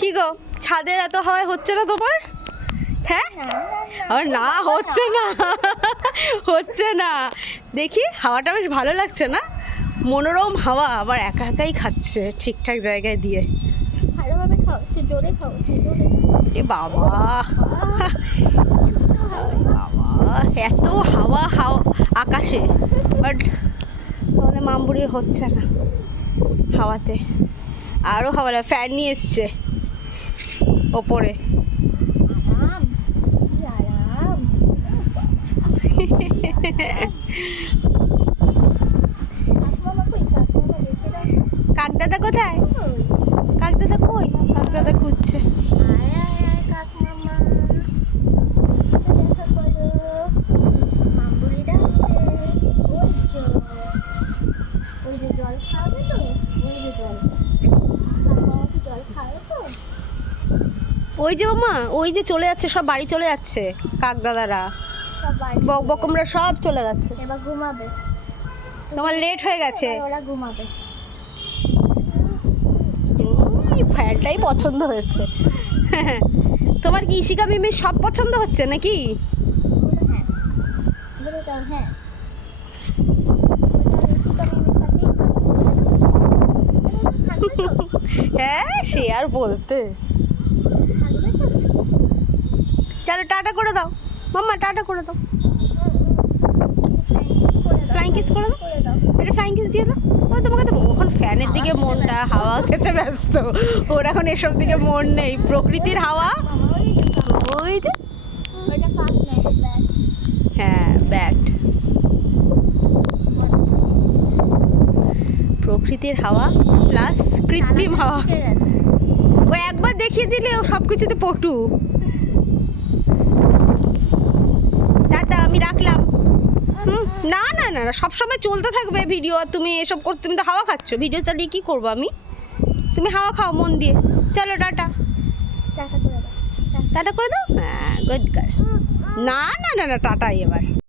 কি গো, ছাদের এত হাওয়া হচ্ছে না তোমার? হ্যাঁ, আর না হচ্ছে না, হচ্ছে না। দেখি হাওয়াটা বেশ ভালো লাগছে না? মনোরম হাওয়া, আবার একা একাই খাচ্ছে ঠিকঠাক জায়গায় দিয়ে। ভালোভাবে খাও, একটু জোরে খাও, জোরে। এ বাবা, বাবা এত হাওয়া হাওয়া আকাশে, বাট আমাদের মামবুড়ির হচ্ছে না হাওয়াতে। আরও হাওয়া, ফ্যান নিয়ে এসছে ওপরে। আরাম, কি আরাম। কাকমামা কই? কাকমামা দেখে দাও তো। কাকদাদা কোথায়? কই? কাকদাদা কই? কাকদাদা খুঁজছে। আয় আয় আয় কাকমামা, দেখা করো। মামবুড়ি ডাকছে। ওই যে জল খাওয়াবে তো, ওই যে জল। কাকমামা কি জল খাওয়াবে তো? ওই যে মামা, ওই যে চলে যাচ্ছে, সব বাড়ি চলে যাচ্ছে কাকদাদারা, সব বাড়ি বক বকমরা সব চলে গেছে। এবার ঘুমাবে। তোমার লেট হয়ে গেছে। এবার ওরা ঘুমাবে। এই ফ্যানটাই পছন্দ হয়েছে। তোমার কি ইশিকা মিমির সব পছন্দ হচ্ছে নাকি? হ্যাঁ, বলে দাও হ্যাঁ। ওটা ঋষিকা মিমির কাছেই থাকবে তো? হ্যাঁ, সে আর বলতে। থাকবে তো? চলো টাটা করে দাও মাম্মা, টাটা করে দাও। ফ্লাইং কিস করে দাও, করে দাও। এটা ফ্লাইং কিস দিয়ে দাও। ওই তোমাকে তো ওখান ফ্যানের দিকে মনটা, হাওয়া খেতে ব্যস্ত। ওর এখন এসব দিকে মন নেই, প্রকৃতির হাওয়া। মামা ওই যে কাক। ওই যে, ওইটা কাক না, ওটা ব্যাট। হ্যাঁ ব্যাট। প্রকৃতির হাওয়া প্লাস কৃত্রিম হাওয়া। শিখে গেছে। ও একবার দেখিয়ে দিলে ও সব কিছুতে পটু। দাদা আমি রাখলাম। না না না না, সবসময় চলতে থাকবে ভিডিও, আর তুমি এসব করতে, তুমি তো হাওয়া খাচ্ছ, ভিডিও চালিয়ে কি করবো আমি? তুমি হাওয়া খাও মন দিয়ে। চলো টাটা। টাটা করে দাও। টাটা করে দাও, হ্যাঁ গুড গার্ল। না না না না, টাটাই এবার।